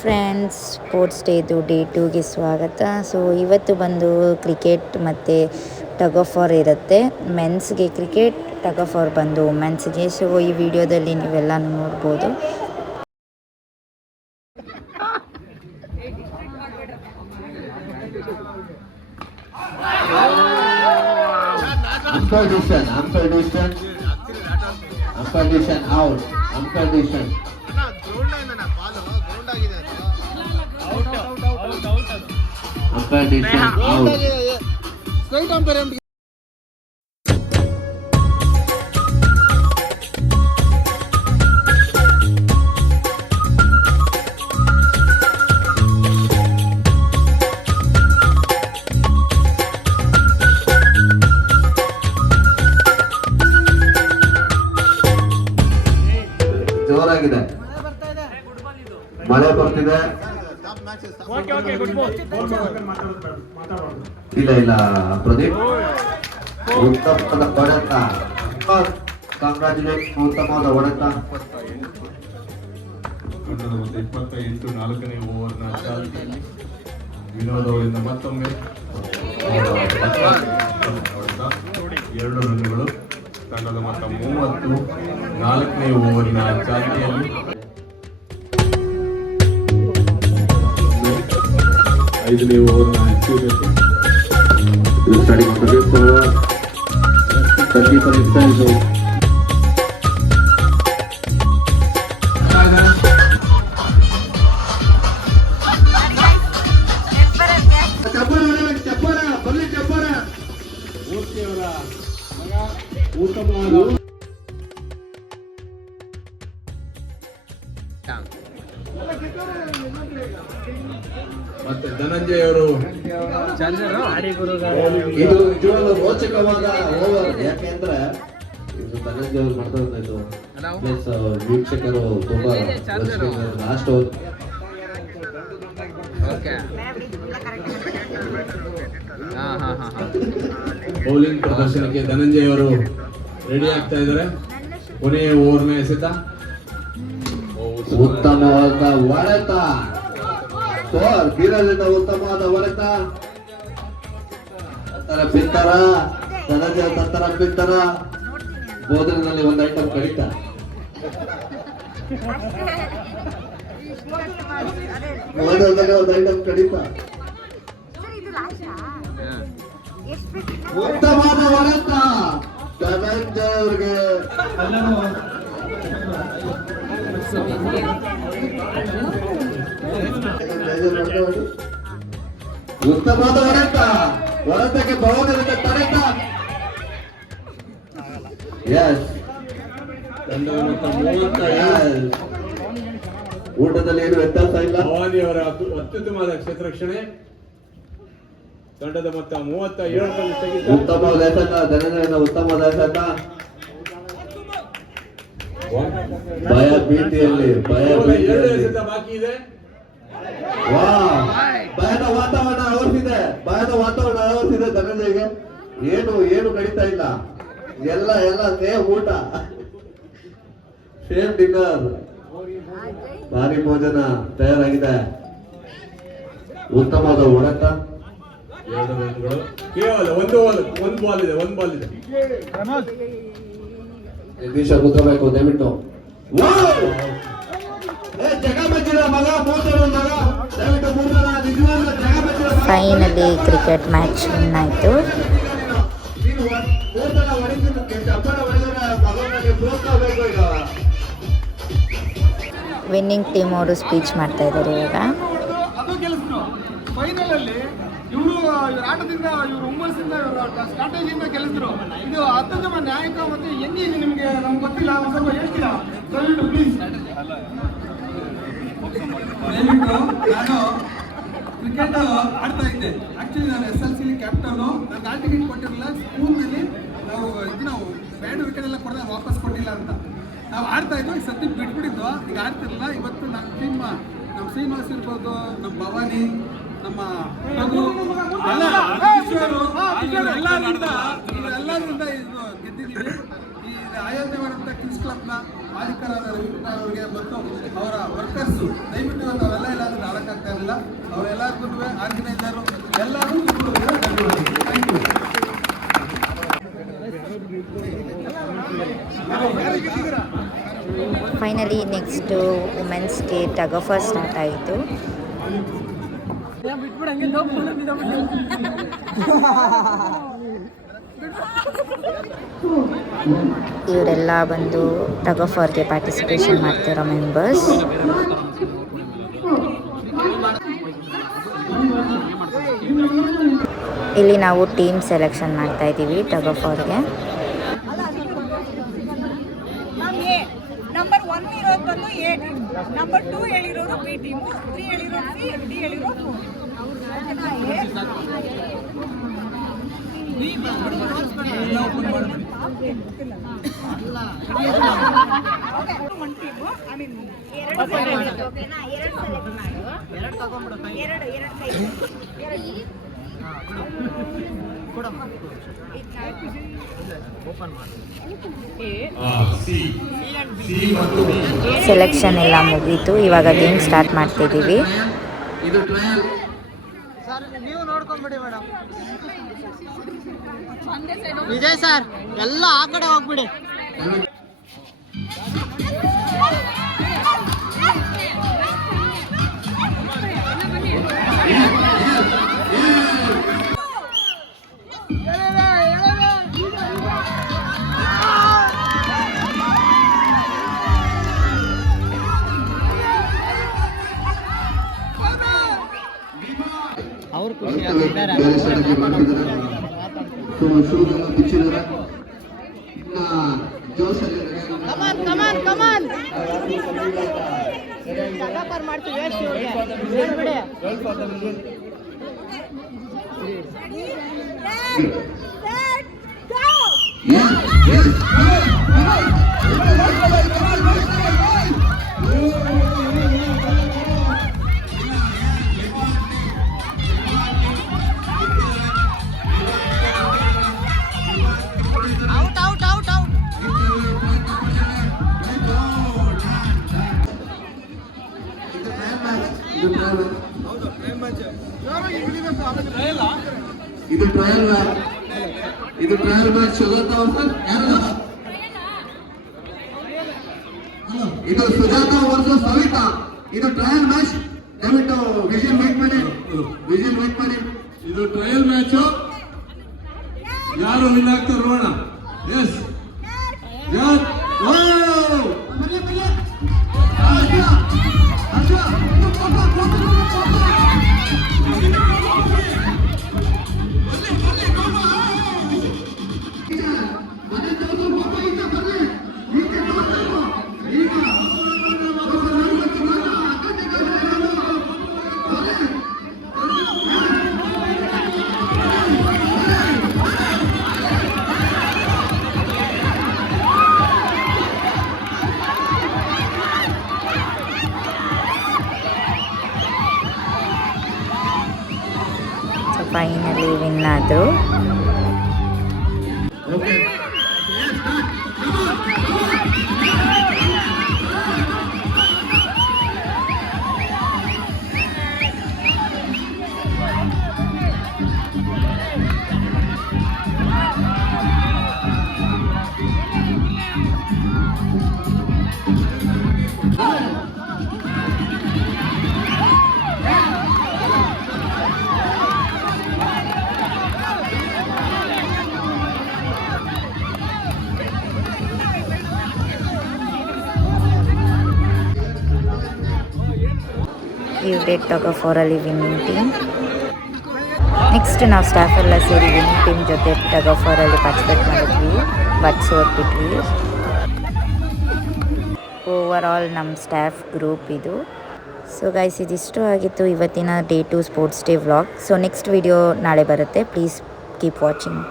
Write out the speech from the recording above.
Friends, sports ಡೇದು day 2ಗೆ ಸ್ವಾಗತ. So ಇವತ್ತು ಬಂದು ಕ್ರಿಕೆಟ್ ಮತ್ತು ಟಗ್ ಆಫ್ ವಾರ್ ಇರುತ್ತೆ. ಮೆನ್ಸ್ಗೆ ಕ್ರಿಕೆಟ್, ಟಗ್ ಆಫ್ ವಾರ್ ಬಂದು ವುಮೆನ್ಸ್ಗೆ. ಸೊ ಈ ವಿಡಿಯೋದಲ್ಲಿ ನೀವೆಲ್ಲ ನೋಡ್ಬೋದು. Uncondition out. Uncondition. Uncondition out. Straight umpire. ಜೋರಾಗಿದೆ, ಮಳೆ ಬರ್ತಿದೆ. ಇಲ್ಲ ಪ್ರದೀಪ್, ಉತ್ತಮವಾದ ಹೊಡೆತ. ಕಂಗ್ರಾಚುಲೇಟ್, ಉತ್ತಮವಾದ ಹೊಡೆತ. 28-4ನೇ ಓವರ್ನ ಚಾಲ್ತಿಯಲ್ಲಿ ವಿನೋದ್ ಅವರಿಂದ ಮತ್ತೊಮ್ಮೆ 2 ರನ್ಗಳು. ತಂಡದ ಮೊತ್ತ 30. 4ನೇ ಓವರಿನ ಚಾಲ್ತಿಯಲ್ಲಿ 5ನೇ ಓವರ್ನ ಮತ್ತೆ ಧನಂಜಯ್ ಅವರು. ಇದು ನಿಜವಾಗ್ಲೂ ರೋಚಕವಾದ ಓವರ್. ಯಾಕೆಂದ್ರೆ ಇದು ಧನಂಜಯ್ ಅವರು ಮಾಡ್ತಾ ಇದ್ದು ಪ್ಲಸ್ ವೀಕ್ಷಕರು ತುಂಬಾ ಲಾಸ್ಟ್ ಓವರ್ ಬೌಲಿಂಗ್ ಪ್ರದರ್ಶನಕ್ಕೆ ಧನಂಜಯ್ ಅವರು ರೆಡಿ ಆಗ್ತಾ ಇದ್ದಾರೆ. ಕೊನೆಯ ಓವರ್ನ ಎಸೆತ. ಉತ್ತಮವಾದ ಹೊಡೆತ. ಧೀರದಿಂದ ಉತ್ತಮವಾದ ಹೊಡೆತ. ಬಿತ್ತರ ಧನಂಜಯ್ ತಂತರ ಬಿತ್ತರ. ಬೋಧನೆಯಲ್ಲಿ ಒಂದು ಐಟಮ್ ಕಡಿತ. ಬೋಧನೆಯಲ್ಲಿ ಒಂದು ಐಟಮ್ ಕಡಿತ. ಉತ್ತಮವಾದ ಹೊಡೆತ ಧನಂಜಯ್ ಅವ್ರಿಗೆ. ಉತ್ತಮವಾದ ಹೊಡೆತ. ಹೊಡೆತಕ್ಕೆ ಭವನದಿಂದ ತಡೆತ. ಎಸ್, ಊಟದಲ್ಲಿ ಏನು ವ್ಯತ್ಯಾಸ ಇಲ್ಲ. ಭವಾನಿ ಅವರ ಅತ್ಯುತ್ತಮವಾದ ಕ್ಷೇತ್ರರಕ್ಷಣೆ. ತಂಡದ ಮೊತ್ತ 37. ಉತ್ತಮವಾದ ಎಸೆತ. ಧನಂಜಯನ ಉತ್ತಮವಾದ ಎಸೆತ. ಭಯ ಭೀತಿಯಲ್ಲಿ ಎಸೆತ ಬಾಕಿ ಇದೆ. ಭಯದ ವಾತಾವರಣ ಆವರಿಸಿದೆ ಧನಂಜಯ್ಗೆ. ಏನು ಕಡಿತಾ ಇಲ್ಲ. ಎಲ್ಲ ಸೇಮ್ ಊಟ, ಸೇಮ್ ಡಿನ್ನರ್. ಭಾರಿ ಭೋಜನ ತಯಾರಾಗಿದೆ. ಉತ್ತಮವಾದ ಹೊಡೆತ. 2 ರನ್ಗಳು. ಕೇವಲ ಒಂದು ಬಾಲ್ ಇದೆ. ನಿಮಿಷ ಕೂತ್ಕೋಬೇಕು ದಯವಿಟ್ಟು. ಫೈನಲಿ ಕ್ರಿಕೆಟ್ ಮ್ಯಾಚ್ ವಿನ್ ಆಯಿತು. ವಿನ್ನಿಂಗ್ ಟೀಮ್ ಅವರು ಸ್ಪೀಚ್ ಮಾಡ್ತಾ ಇದ್ದಾರೆ ಇವಾಗ. ಫೈನಲ್ ಅಲ್ಲಿ ಇವರು ಆಟದಿಂದ ಹುಮ್ಮಸ್ಸಿಂದ ಸ್ಟ್ರಾಟಜಿಯಿಂದ ಗೆಲ್ಲಿದ್ರು. ಇದು ಅತ್ಯುತ್ತಮ ನ್ಯಾಯಕ ಮತ್ತು ಹೆಂಗೆ ನಿಮಗೆ ನಮ್ಗೆ ಗೊತ್ತಿಲ್ಲ, ಒಂದು ಸ್ವಲ್ಪ ಹೇಳ್ತೀರಾ ದಯವಿಟ್ಟು ಪ್ಲೀಸ್? ದಯವಿಟ್ಟು ನಾನು ಕ್ರಿಕೆಟ್ ಆಡ್ತಾ ಇದ್ದೆ. ಆಕ್ಚುಲಿ ನಾನು SLC ಕ್ಯಾಪ್ಟನ್ನು. ನಾನು ಗಾಲ್ ಟಿಕೆಟ್ ಕೊಟ್ಟಿರಲಿಲ್ಲ. ಸ್ಕೂಲ್ನಲ್ಲಿ ನಾವು ಬ್ಯಾಡ್ ವಿಕೆಟ್ ಎಲ್ಲ ಕೊಡೋದು ವಾಪಸ್ ಕೊಟ್ಟಿಲ್ಲ ಅಂತ ನಾವು ಆಡ್ತಾ ಇದ್ವು. ಈ ಸತಿ ಬಿಟ್ಬಿಟ್ಟಿದ್ದು, ಈಗ ಆಡ್ತಿರಲಿಲ್ಲ. ಇವತ್ತು ನಮ್ಮ ಟೀಮ್, ನಮ್ಮ ಶ್ರೀನಿವಾಸ್ ಇರ್ಬೋದು, ನಮ್ಮ ಭವಾನಿ, ನಮ್ಮ ಎಲ್ಲರಿಂದ ಇದು ಗೆದ್ದಿದ್ದೀವಿ. ಆಯೋಜನೆ ಮಾಡುವಂಥ ಕಿಡ್ಸ್ ಕ್ಲಬ್ನ ಮಾಲೀಕರಾದ ರವಿಕುಮಾರ್ ಅವರಿಗೆ ಮತ್ತು ಅವರ ವರ್ಕರ್ಸು ದಯವಿಟ್ಟು ಇವತ್ತು ಅವೆಲ್ಲ ಇಲ್ಲ ಅಂದ್ರೆ ಆಡೋಕ್ಕಾಗ್ತಾ ಇರಲಿಲ್ಲ. ಅವರೆಲ್ಲರಿಗೂ ಆರ್ಗನೈಸರು ಎಲ್ಲರೂ ಥ್ಯಾಂಕ್ ಯು. ಫೈನಲಿ ನೆಕ್ಸ್ಟು ವುಮೆನ್ಸ್ಗೆ ಟಗ್ ಆಫ್ ವಾರ್ ಸ್ಟಾರ್ಟ್ ಆಯಿತು. ಇವರೆಲ್ಲ ಬಂದು ಟಗ್ ಆಫ್ ವಾರ್ಗೆ ಪಾರ್ಟಿಸಿಪೇಷನ್ ಮಾಡ್ತಿರೋ ಮೆಂಬರ್ಸ್. ಇಲ್ಲಿ ನಾವು ಟೀಮ್ ಸೆಲೆಕ್ಷನ್ ಮಾಡ್ತಾ ಇದ್ದೀವಿ ಟಗ್ ಆಫ್ ವಾರ್ಗೆ. ನಂಬರ್ 1 ಇರೋದು ಬಂದು ಎ ಟೀಮ್, ನಂಬರ್ 2 ಹೇಳಿರೋರು ಬಿ ಟೀಮು, 3 ಹೇಳಿರೋರು ಸಿ, ಡಿ ಹೇಳಿರೋರು ಸೆಲೆಕ್ಷನ್ ಎಲ್ಲ ಮುಗೀತು. ಇವಾಗ ಗೇಮ್ ಸ್ಟಾರ್ಟ್ ಮಾಡ್ತಿದ್ದೀವಿ. ಇದು ಟ್ರಯಲ್. ನೀವು ನೋಡ್ಕೊಂಡ್ಬಿಡಿ ಮೇಡಮ್. ವಿಜಯ್ ಸರ್ ಎಲ್ಲ ಆ ಕಡೆ ಹೋಗ್ಬಿಡಿ. ಅವ್ರು ಖುಷಿ ಆಗ್ತಿದ್ದಾರೆ. ಮಾಡ್ತೀವಿ ಇದು ಟ್ರಯಲ್ ಮ್ಯಾಚ್. ಇದು ಟ್ರಯಲ್ ಮ್ಯಾಚ್. ಸುಜಾತ ವರ್ಸಸ್ ಯಾರು? ಇದು ಸುಜಾತ ವರ್ಸಸ್ ಸವಿತಾ. ಇದು ಟ್ರಯಲ್ ಮ್ಯಾಚ್. ದಯವಿಟ್ಟು ವಿಷನ್ ವೇಟ್ ಮಾಡಿ. ಇದು ಟ್ರಯಲ್ ಮ್ಯಾಚ್. ಯಾರು ವಿನ್ ಆಗ್ತಾರೆ ನೋಡೋಣ. ಎಸ್ ಯಾರು? ಫೈನಲಿ ವಿನ್ ಆದರು. ಇವರೇ ಟಗ್ ಆಫ್ ವಾರಲ್ಲಿ ವಿನ್ನಿಂಗ್ ಟೀಮ್. ನೆಕ್ಸ್ಟ್ ನಾವು ಸ್ಟಾಫ್ ಎಲ್ಲ ಸೇರಿ ವಿನ್ನಿಂಗ್ ಟೀಮ್ ಜೊತೆ ಟಗ್ ಆಫ್ ವಾರಲ್ಲಿ ಪಾರ್ಟಿಸಿಪೇಟ್ ಮಾಡಿದ್ವಿ. ಬಟ್ ಸೋತ್ಬಿಟ್ವಿ. ಓವರ್ ಆಲ್ ನಮ್ಮ ಸ್ಟಾಫ್ ಗ್ರೂಪ್ ಇದು. ಸೊ ಗೈಸ್, ಇದಿಷ್ಟು ಆಗಿತ್ತು ಇವತ್ತಿನ day 2 sports day vlog. So next video ನಾಳೆ ಬರುತ್ತೆ. Please keep watching.